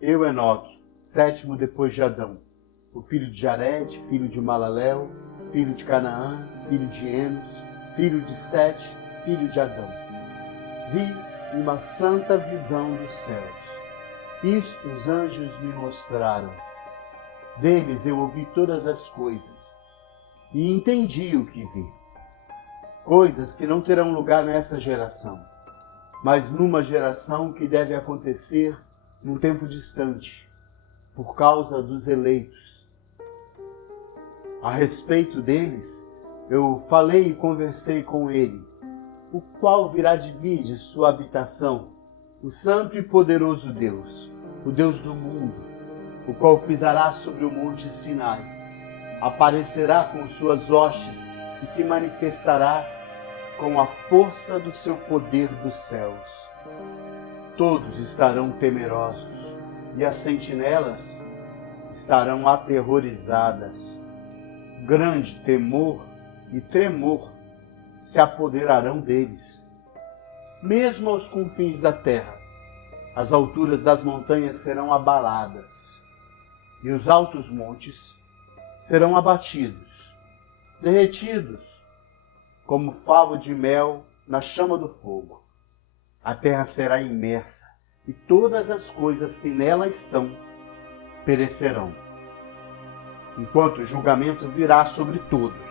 Eu, Enoque, sétimo depois de Adão, o filho de Jared, filho de Malalel, filho de Canaã, filho de Enos, filho de Sete, filho de Adão. Vi uma santa visão dos céus. Isto os anjos me mostraram. Deles eu ouvi todas as coisas e entendi o que vi. Coisas que não terão lugar nessa geração, mas numa geração que deve acontecer num tempo distante, por causa dos eleitos. A respeito deles, eu falei e conversei com ele, o qual virá de vir de sua habitação, o santo e poderoso Deus, o Deus do mundo, o qual pisará sobre o monte Sinai, aparecerá com suas hostes e se manifestará com a força do seu poder dos céus. Todos estarão temerosos, e as sentinelas estarão aterrorizadas. Grande temor e tremor se apoderarão deles. Mesmo aos confins da terra, as alturas das montanhas serão abaladas, e os altos montes serão abatidos, derretidos, como favo de mel na chama do fogo. A terra será imersa, e todas as coisas que nela estão perecerão, enquanto o julgamento virá sobre todos,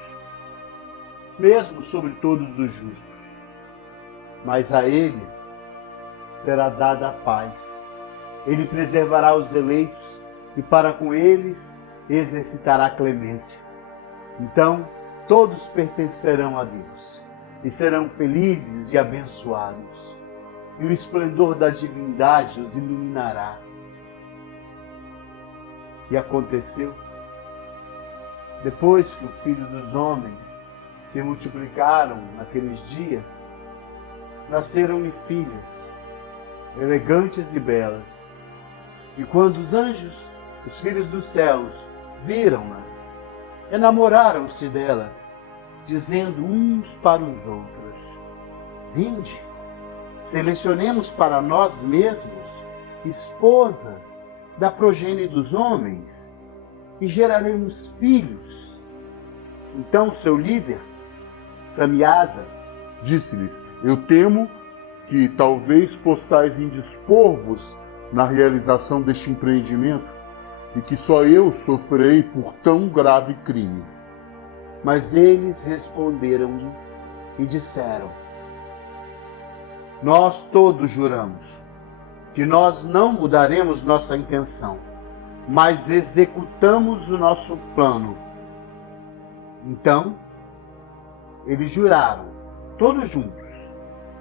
mesmo sobre todos os justos. Mas a eles será dada a paz. Ele preservará os eleitos e para com eles exercitará clemência. Então todos pertencerão a Deus e serão felizes e abençoados. E o esplendor da divindade os iluminará. E aconteceu, depois que o Filho dos Homens se multiplicaram naqueles dias, nasceram-lhe filhas, elegantes e belas. E quando os anjos, os filhos dos céus, viram-nas, enamoraram-se delas, dizendo uns para os outros: Vinde, selecionemos para nós mesmos esposas da progenie dos homens e geraremos filhos. Então seu líder, Samiasa, disse-lhes: Eu temo que talvez possais indispor-vos na realização deste empreendimento e que só eu sofrerei por tão grave crime. Mas eles responderam-lhe e disseram: Nós todos juramos que nós não mudaremos nossa intenção, mas executamos o nosso plano. Então, eles juraram, todos juntos,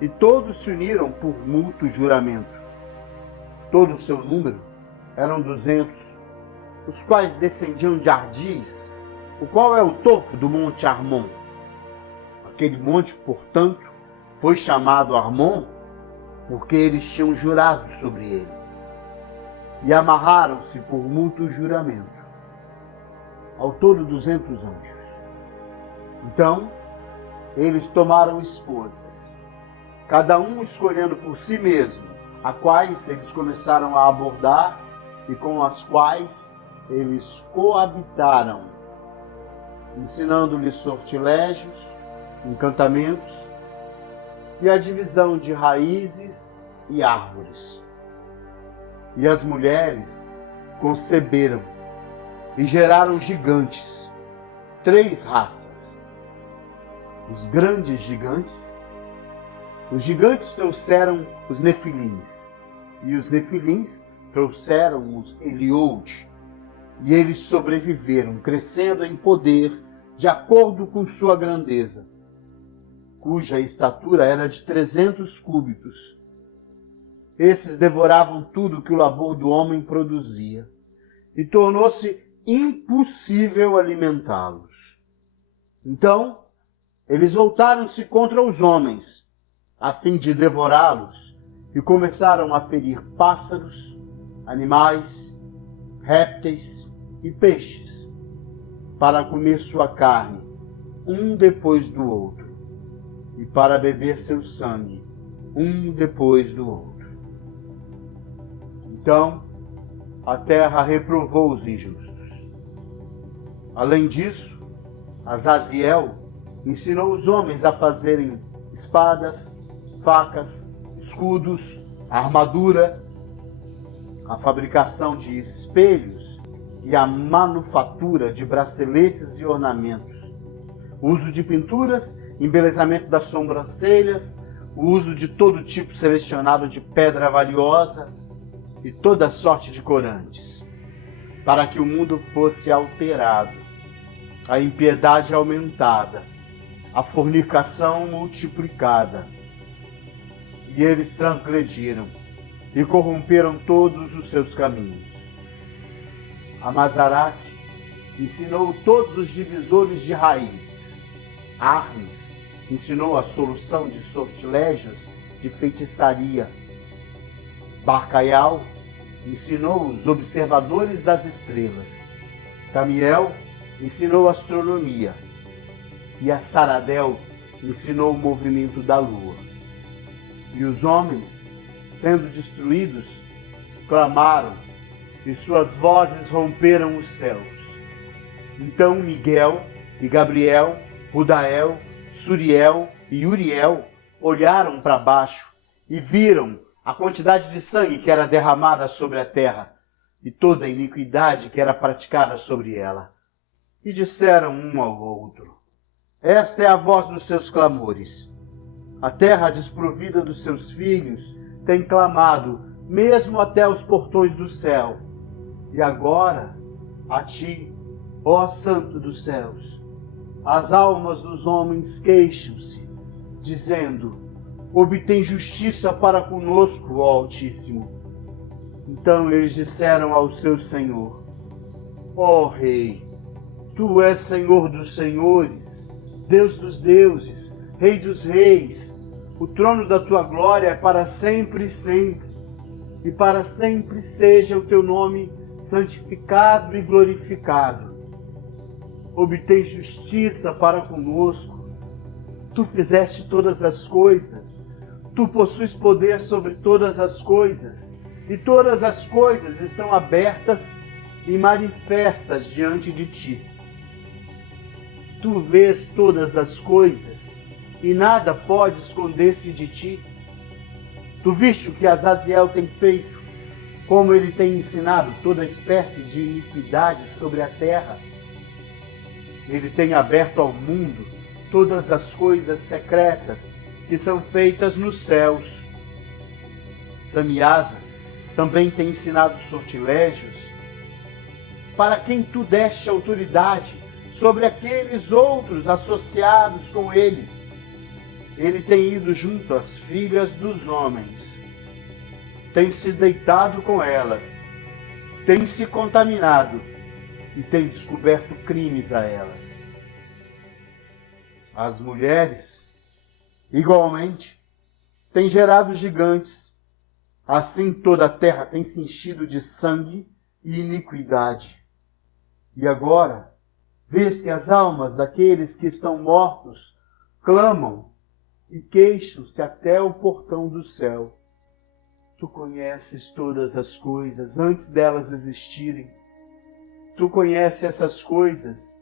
e todos se uniram por mútuo juramento. Todo o seu número eram 200, os quais descendiam de Ardis, o qual é o topo do monte Armon. Aquele monte, portanto, foi chamado Armon, porque eles tinham jurado sobre ele. E amarraram-se por mútuo juramento. Ao todo 200 anjos. Então, eles tomaram esposas, cada um escolhendo por si mesmo, a quais eles começaram a abordar e com as quais eles coabitaram, ensinando-lhes sortilégios, encantamentos e a divisão de raízes e árvores. E as mulheres conceberam e geraram gigantes, 3 raças. Os grandes gigantes, os gigantes trouxeram os nefilins, e os nefilins trouxeram os Elioude, e eles sobreviveram, crescendo em poder de acordo com sua grandeza, cuja estatura era de 300 cúbitos. Esses devoravam tudo que o labor do homem produzia, e tornou-se impossível alimentá-los. Então, eles voltaram-se contra os homens, a fim de devorá-los, e começaram a ferir pássaros, animais, répteis e peixes, para comer sua carne, um depois do outro, e para beber seu sangue, um depois do outro. Então, a terra reprovou os injustos. Além disso, Azaziel ensinou os homens a fazerem espadas, facas, escudos, armadura, a fabricação de espelhos e a manufatura de braceletes e ornamentos, o uso de pinturas, embelezamento das sobrancelhas, o uso de todo tipo selecionado de pedra valiosa e toda sorte de corantes, para que o mundo fosse alterado, a impiedade aumentada, a fornicação multiplicada. E eles transgrediram e corromperam todos os seus caminhos. Amazaraque ensinou todos os divisores de raízes. Armes ensinou a solução de sortilégios de feitiçaria. Barcaial ensinou os observadores das estrelas. Camiel ensinou astronomia. E a Saradel ensinou o movimento da lua. E os homens, sendo destruídos, clamaram, e suas vozes romperam os céus. Então Miguel e Gabriel, Rudael, Suriel e Uriel olharam para baixo e viram a quantidade de sangue que era derramada sobre a terra e toda a iniquidade que era praticada sobre ela. E disseram um ao outro: esta é a voz dos seus clamores. A terra desprovida dos seus filhos tem clamado, mesmo até os portões do céu. E agora, a ti, ó Santo dos céus, as almas dos homens queixam-se, dizendo: obtém justiça para conosco, ó Altíssimo. Então eles disseram ao seu Senhor: ó Rei, tu és Senhor dos senhores, Deus dos deuses, Rei dos reis. O trono da tua glória é para sempre e sempre, e para sempre seja o teu nome santificado e glorificado. Obtém justiça para conosco. Tu fizeste todas as coisas, tu possuis poder sobre todas as coisas, e todas as coisas estão abertas e manifestas diante de ti. Tu vês todas as coisas, e nada pode esconder-se de ti. Tu viste o que Azaziel tem feito, como ele tem ensinado toda espécie de iniquidade sobre a terra. Ele tem aberto ao mundo todas as coisas secretas que são feitas nos céus. Samiasa também tem ensinado sortilégios, para quem tu deste autoridade sobre aqueles outros associados com ele. Ele tem ido junto às filhas dos homens, tem se deitado com elas, tem se contaminado e tem descoberto crimes a elas. As mulheres, igualmente, têm gerado gigantes. Assim toda a terra tem se enchido de sangue e iniquidade. E agora, vês que as almas daqueles que estão mortos clamam e queixam-se até o portão do céu. Tu conheces todas as coisas antes delas existirem. Tu conheces essas coisas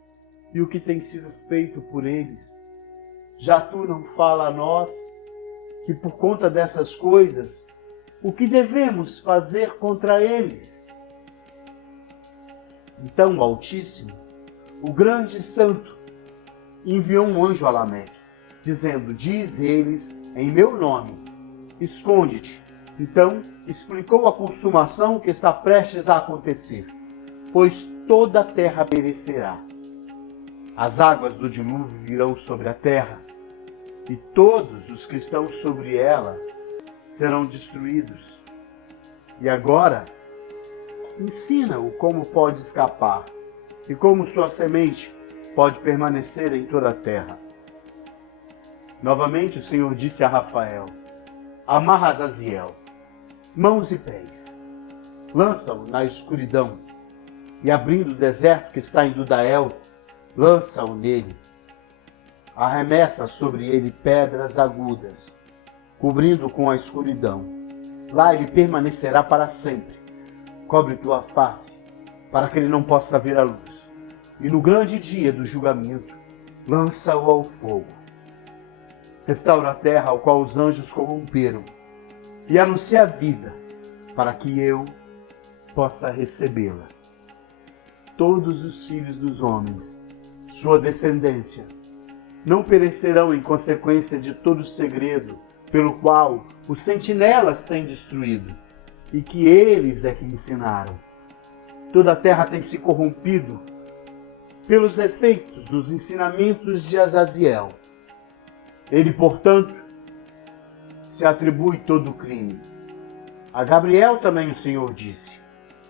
e o que tem sido feito por eles. Já tu não fala a nós que por conta dessas coisas, o que devemos fazer contra eles? Então o Altíssimo, o grande santo, enviou um anjo a Lameque, dizendo: diz eles em meu nome, esconde-te. Então explicou a consumação que está prestes a acontecer, pois toda a terra perecerá. As águas do dilúvio virão sobre a terra, e todos os que estão sobre ela serão destruídos. E agora, ensina-o como pode escapar, e como sua semente pode permanecer em toda a terra. Novamente o Senhor disse a Rafael: amarra Azaziel, mãos e pés, lança-o na escuridão, e abrindo o deserto que está em Dudael, lança-o nele. arremessa sobre ele pedras agudas, cobrindo com a escuridão. Lá ele permanecerá para sempre. Cobre tua face, para que ele não possa ver a luz. E no grande dia do julgamento, lança-o ao fogo. Restaura a terra ao qual os anjos corromperam, e anuncia a vida, para que eu possa recebê-la. Todos os filhos dos homens, sua descendência, não perecerão em consequência de todo o segredo pelo qual os sentinelas têm destruído, e que eles é que ensinaram. Toda a terra tem se corrompido pelos efeitos dos ensinamentos de Azaziel. Ele, portanto, se atribui todo o crime. A Gabriel também o Senhor disse: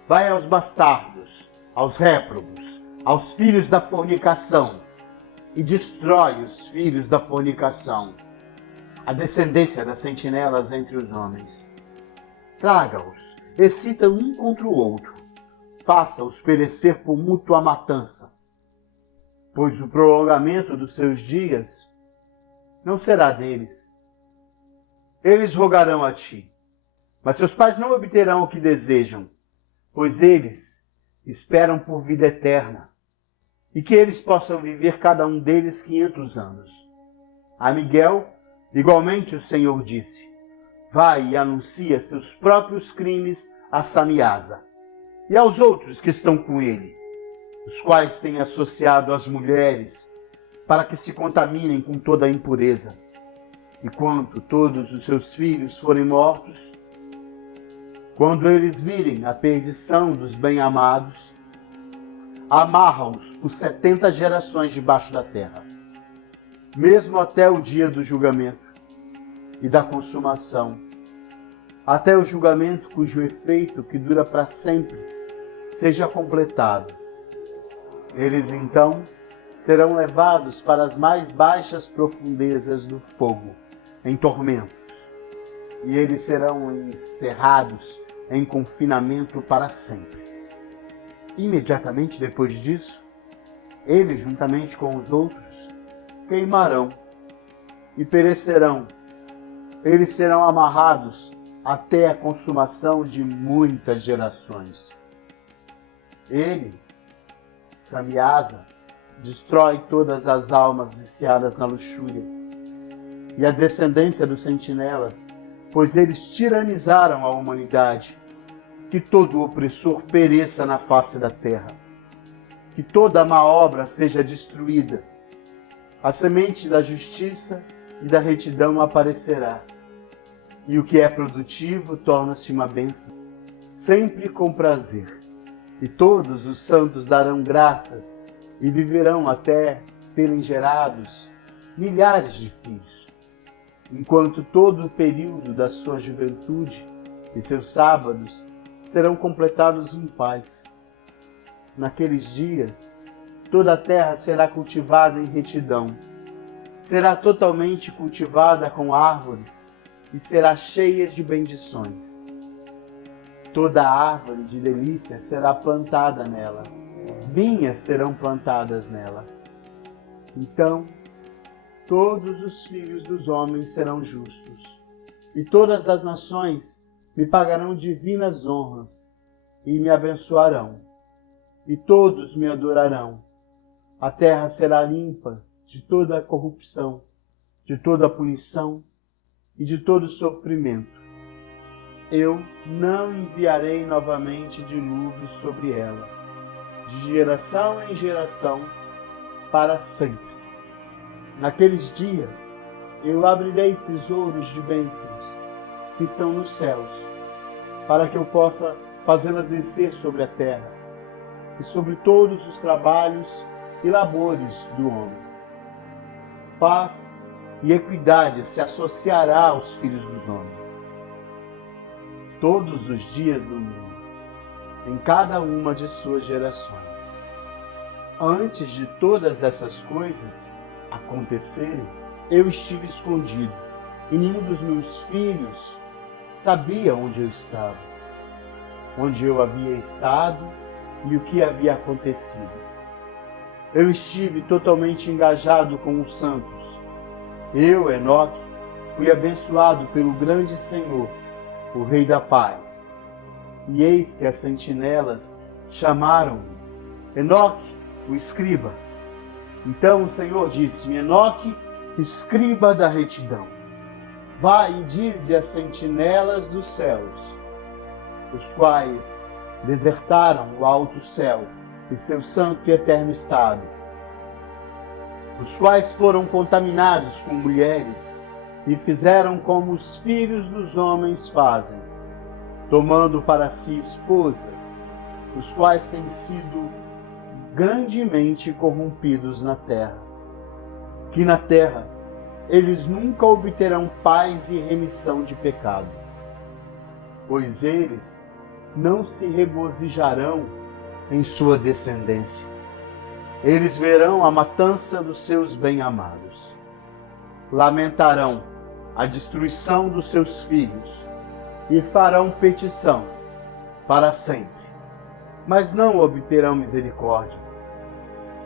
vai aos bastardos, aos réprobos, aos filhos da fornicação, e destrói os filhos da fornicação, a descendência das sentinelas entre os homens. Traga-os, excita um contra o outro, faça-os perecer por mútua matança, pois o prolongamento dos seus dias não será deles. Eles rogarão a ti, mas seus pais não obterão o que desejam, pois eles esperam por vida eterna, e que eles possam viver cada um deles 500 anos. A Miguel, igualmente o Senhor disse: vai e anuncia seus próprios crimes a Samiasa e aos outros que estão com ele, os quais têm associado as mulheres para que se contaminem com toda a impureza. E quando todos os seus filhos forem mortos, quando eles virem a perdição dos bem-amados, amarram-os por 70 gerações debaixo da terra, mesmo até o dia do julgamento e da consumação, até o julgamento cujo efeito, que dura para sempre, seja completado. Eles então serão levados para as mais baixas profundezas do fogo, em tormentos, e eles serão encerrados em confinamento para sempre. Imediatamente depois disso, eles, juntamente com os outros, queimarão e perecerão. Eles serão amarrados até a consumação de muitas gerações. Ele, Samiasa, destrói todas as almas viciadas na luxúria, e a descendência dos sentinelas, pois eles tiranizaram a humanidade. Que todo opressor pereça na face da terra, que toda a má obra seja destruída. A semente da justiça e da retidão aparecerá, e o que é produtivo torna-se uma bênção, sempre com prazer. E todos os santos darão graças e viverão até terem gerados milhares de filhos, enquanto todo o período da sua juventude e seus sábados serão completados em paz. Naqueles dias, toda a terra será cultivada em retidão, será totalmente cultivada com árvores e será cheia de bendições. Toda árvore de delícia será plantada nela, vinhas serão plantadas nela. Então, todos os filhos dos homens serão justos, e todas as nações me pagarão divinas honras e me abençoarão, e todos me adorarão. A terra será limpa de toda a corrupção, de toda a punição e de todo sofrimento. Eu não enviarei novamente dilúvio sobre ela, de geração em geração, para sempre. Naqueles dias eu abrirei tesouros de bênçãos que estão nos céus, para que eu possa fazê-las descer sobre a terra e sobre todos os trabalhos e labores do homem. Paz e equidade se associará aos filhos dos homens, todos os dias do mundo, em cada uma de suas gerações. Antes de todas essas coisas acontecerem, eu estive escondido, e nenhum dos meus filhos sabia onde eu estava, onde eu havia estado e o que havia acontecido. Eu estive totalmente engajado com os santos, Eu, Enoque, fui abençoado pelo grande Senhor, o Rei da Paz. E eis que as sentinelas chamaram-me: Enoque, o escriba. Então o Senhor disse-me: Enoque, escriba da retidão, vai e dize às sentinelas dos céus, os quais desertaram o alto céu e seu santo e eterno estado, os quais foram contaminados com mulheres e fizeram como os filhos dos homens fazem, tomando para si esposas, os quais têm sido grandemente corrompidos na terra. Que na terra eles nunca obterão paz e remissão de pecado, pois eles não se regozijarão em sua descendência. Eles verão a matança dos seus bem-amados, lamentarão a destruição dos seus filhos e farão petição para sempre, mas não obterão misericórdia.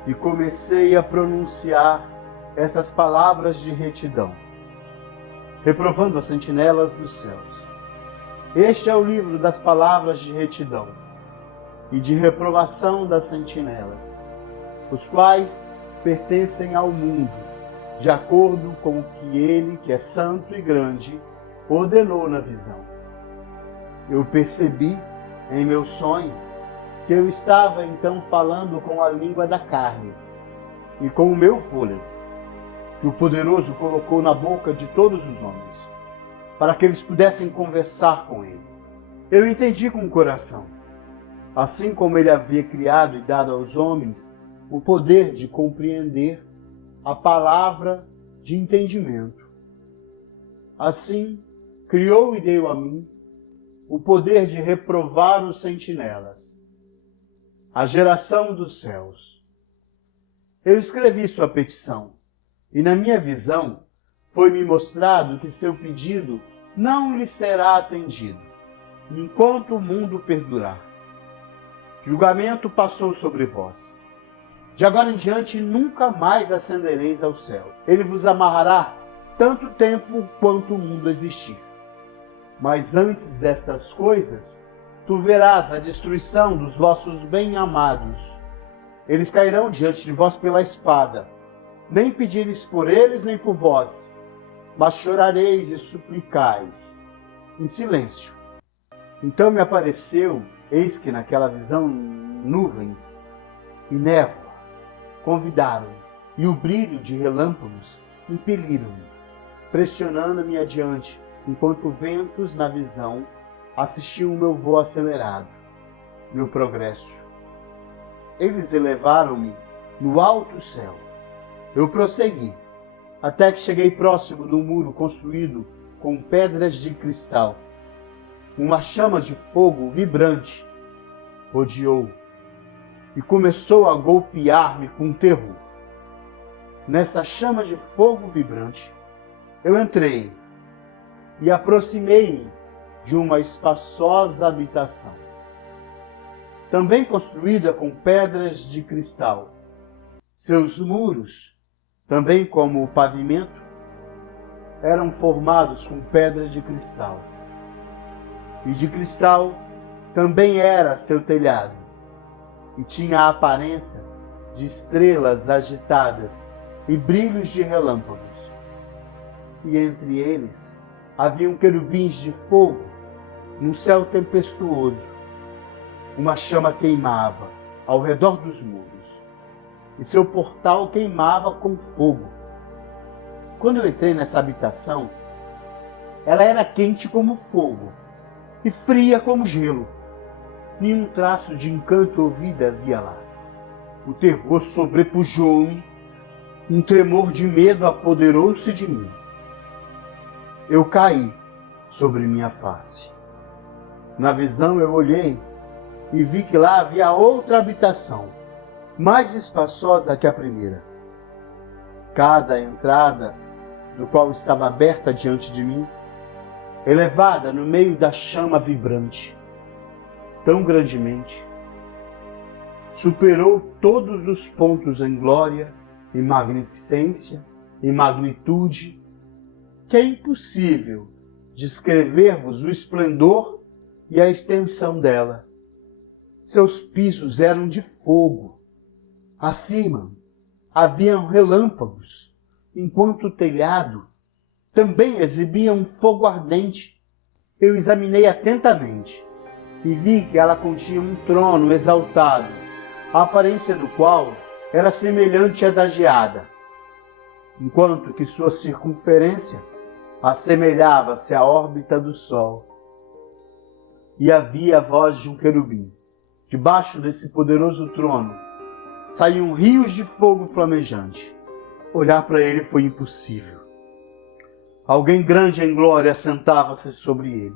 E comecei a pronunciar estas palavras de retidão, reprovando as sentinelas dos céus. Este é o livro das palavras de retidão e de reprovação das sentinelas, os quais pertencem ao mundo, de acordo com o que ele, que é santo e grande, ordenou na visão. Eu percebi em meu sonho que eu estava então falando com a língua da carne e com o meu fôlego, que o poderoso colocou na boca de todos os homens, para que eles pudessem conversar com ele. Eu entendi com o coração, assim como ele havia criado e dado aos homens o poder de compreender a palavra de entendimento. Assim, criou e deu a mim o poder de reprovar os sentinelas, a geração dos céus. Eu escrevi sua petição, e na minha visão foi-me mostrado que seu pedido não lhe será atendido, enquanto o mundo perdurar. Julgamento passou sobre vós. De agora em diante nunca mais ascendereis ao céu. Ele vos amarrará tanto tempo quanto o mundo existir. Mas antes destas coisas, tu verás a destruição dos vossos bem-amados. Eles cairão diante de vós pela espada. Nem pedireis por eles, nem por vós, mas chorareis e suplicais, em silêncio. Então me apareceu, eis que naquela visão, nuvens e névoa convidaram-me, e o brilho de relâmpagos impeliram-me, pressionando-me adiante, enquanto ventos na visão assistiam o meu voo acelerado, meu progresso. Eles elevaram-me no alto céu. Eu prossegui, até que cheguei próximo do muro construído com pedras de cristal. Uma chama de fogo vibrante rodeou e começou a golpear-me com terror. Nessa chama de fogo vibrante, eu entrei e aproximei-me de uma espaçosa habitação, também construída com pedras de cristal. Seus muros, também como o pavimento, eram formados com pedras de cristal. E de cristal também era seu telhado, e tinha a aparência de estrelas agitadas e brilhos de relâmpagos. E entre eles haviam querubins de fogo num céu tempestuoso. Uma chama queimava ao redor dos muros, e seu portal queimava com fogo. Quando eu entrei nessa habitação, ela era quente como fogo e fria como gelo. Nenhum traço de encanto ou vida havia lá. O terror sobrepujou-me, um tremor de medo apoderou-se de mim. Eu caí sobre minha face. Na visão eu olhei e vi que lá havia outra habitação, mais espaçosa que a primeira. Cada entrada, do qual estava aberta diante de mim, elevada no meio da chama vibrante, tão grandemente, superou todos os pontos em glória e magnificência e magnitude, que é impossível descrever-vos o esplendor e a extensão dela. Seus pisos eram de fogo. Acima haviam relâmpagos, enquanto o telhado também exibia um fogo ardente. Eu examinei atentamente e vi que ela continha um trono exaltado, a aparência do qual era semelhante à da geada, enquanto que sua circunferência assemelhava-se à órbita do Sol. E havia a voz de um querubim. Debaixo desse poderoso trono saíam rios de fogo flamejante. Olhar para ele foi impossível. Alguém grande em glória sentava-se sobre ele,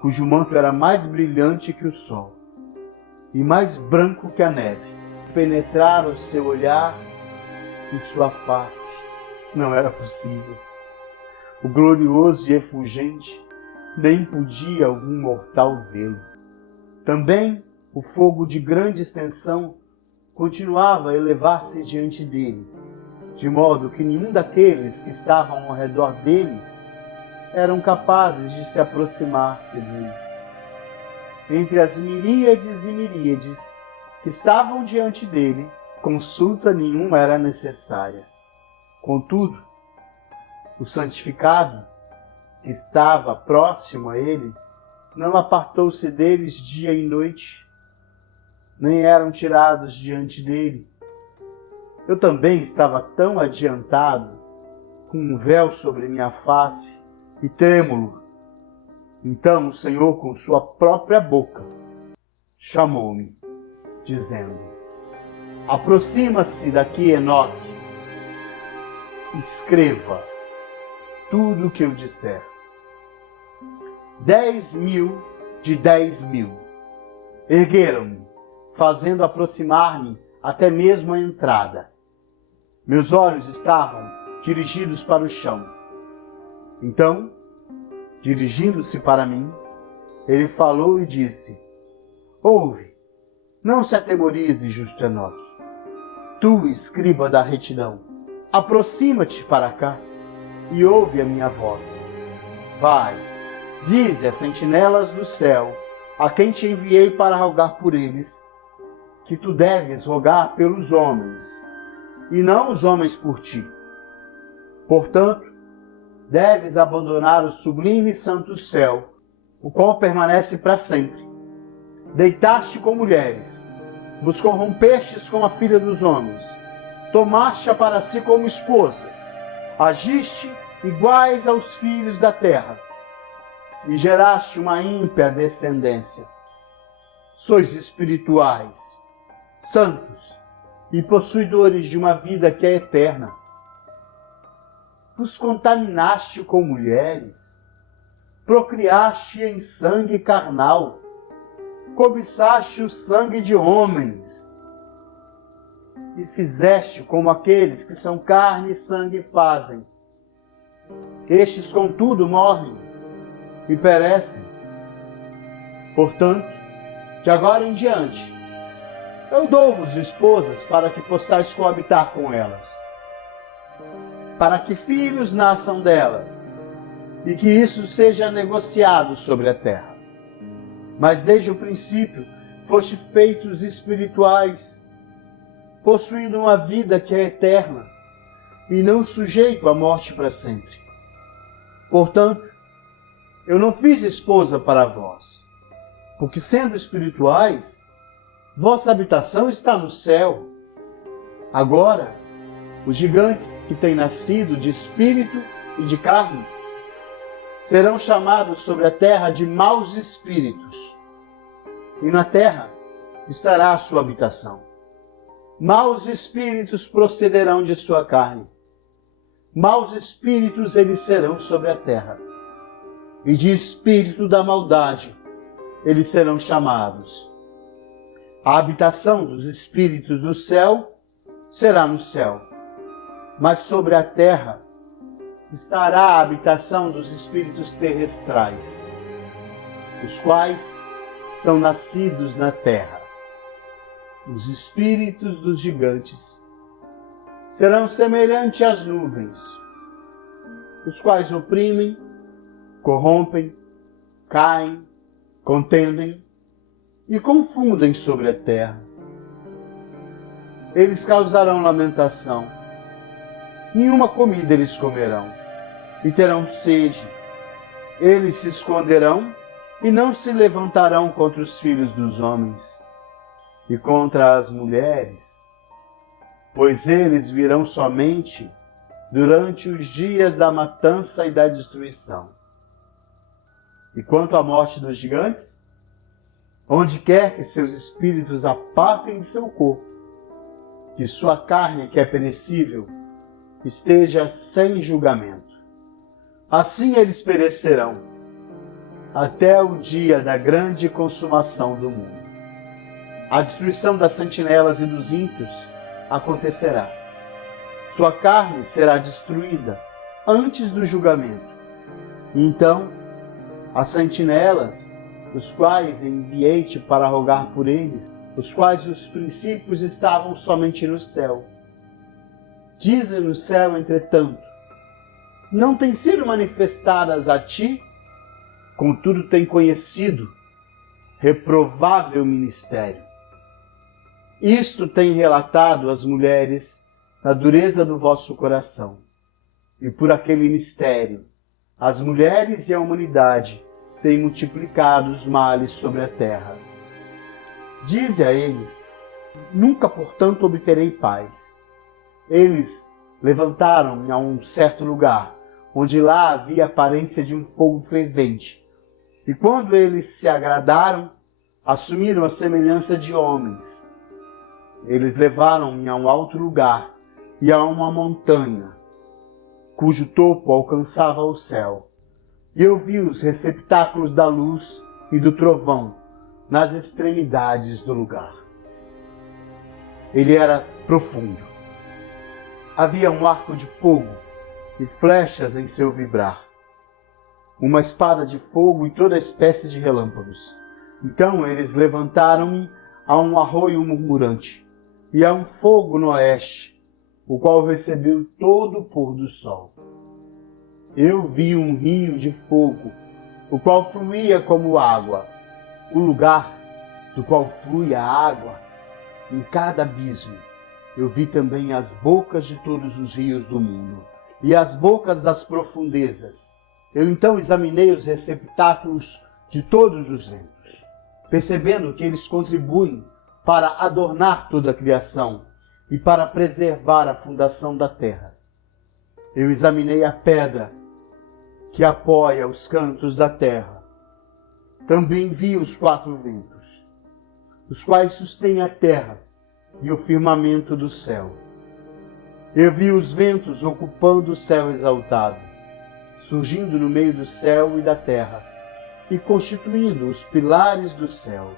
cujo manto era mais brilhante que o sol e mais branco que a neve. Penetrar o seu olhar em sua face não era possível. O glorioso e efulgente nem podia algum mortal vê-lo. Também o fogo de grande extensão continuava a elevar-se diante dele, de modo que nenhum daqueles que estavam ao redor dele eram capazes de se aproximar-se dele. Entre as miríades e miríades que estavam diante dele, consulta nenhuma era necessária. Contudo, o santificado, que estava próximo a ele, não apartou-se deles dia e noite, nem eram tirados diante dele. Eu também estava tão adiantado, com um véu sobre minha face e trêmulo. Então o Senhor, com sua própria boca, chamou-me, dizendo: aproxima-se daqui, Enoque, escreva tudo o que eu disser. 10.000 de 10.000 ergueram-me, fazendo aproximar-me até mesmo a entrada. Meus olhos estavam dirigidos para o chão. Então, dirigindo-se para mim, ele falou e disse: ouve, não se atemorize, justo Enoque. Tu, escriba da retidão, aproxima-te para cá e ouve a minha voz. Vai, dize às sentinelas do céu, a quem te enviei para rogar por eles, que tu deves rogar pelos homens, e não os homens por ti. Portanto, deves abandonar o sublime e santo céu, o qual permanece para sempre. Deitaste com mulheres, vos corrompestes com a filha dos homens, tomaste-a para si como esposas, agiste iguais aos filhos da terra, e geraste uma ímpia descendência. Sois espirituais, santos e possuidores de uma vida que é eterna. Vos contaminaste com mulheres, procriaste em sangue carnal, cobiçaste o sangue de homens, e fizeste como aqueles que são carne e sangue fazem. Estes, contudo, morrem e perecem. Portanto, de agora em diante, eu dou-vos esposas para que possais coabitar com elas, para que filhos nasçam delas, e que isso seja negociado sobre a terra. Mas desde o princípio foste feitos espirituais, possuindo uma vida que é eterna, e não sujeito à morte para sempre. Portanto, eu não fiz esposa para vós, porque sendo espirituais, vossa habitação está no céu. Agora, os gigantes que têm nascido de espírito e de carne serão chamados sobre a terra de maus espíritos, e na terra estará a sua habitação. Maus espíritos procederão de sua carne, maus espíritos eles serão sobre a terra, e de espírito da maldade eles serão chamados. A habitação dos espíritos do céu será no céu, mas sobre a terra estará a habitação dos espíritos terrestrais, os quais são nascidos na terra. Os espíritos dos gigantes serão semelhantes às nuvens, os quais oprimem, corrompem, caem, contendem e confundem sobre a terra. Eles causarão lamentação, nenhuma comida eles comerão, e terão sede. Eles se esconderão e não se levantarão contra os filhos dos homens e contra as mulheres, pois eles virão somente durante os dias da matança e da destruição. E quanto à morte dos gigantes, onde quer que seus espíritos apartem de seu corpo, que sua carne, que é perecível, esteja sem julgamento. Assim eles perecerão, até o dia da grande consumação do mundo. A destruição das sentinelas e dos ímpios acontecerá. Sua carne será destruída antes do julgamento. E então, as sentinelas, os quais enviei-te para rogar por eles, os quais os princípios estavam somente no céu. Dizem no céu, entretanto, não têm sido manifestadas a ti, contudo têm conhecido reprovável ministério. Isto tem relatado as mulheres na dureza do vosso coração, e por aquele mistério, as mulheres e a humanidade têm multiplicado os males sobre a terra. Dize a eles, nunca, portanto, obterei paz. Eles levantaram-me a um certo lugar, onde lá havia aparência de um fogo fervente. E quando eles se agradaram, assumiram a semelhança de homens. Eles levaram-me a um alto lugar e a uma montanha, cujo topo alcançava o céu. E eu vi os receptáculos da luz e do trovão nas extremidades do lugar. Ele era profundo. Havia um arco de fogo e flechas em seu vibrar, uma espada de fogo e toda espécie de relâmpagos. Então eles levantaram-me a um arroio murmurante e a um fogo no oeste, o qual recebeu todo o pôr do sol. Eu vi um rio de fogo, o qual fluía como água. O lugar do qual flui a água, em cada abismo, eu vi também as bocas de todos os rios do mundo, e as bocas das profundezas. Eu então examinei os receptáculos de todos os ventos, percebendo que eles contribuem para adornar toda a criação e para preservar a fundação da terra. Eu examinei a pedra que apoia os cantos da terra. Também vi os 4 ventos, os quais sustêm a terra e o firmamento do céu. Eu vi os ventos ocupando o céu exaltado, surgindo no meio do céu e da terra, e constituindo os pilares do céu.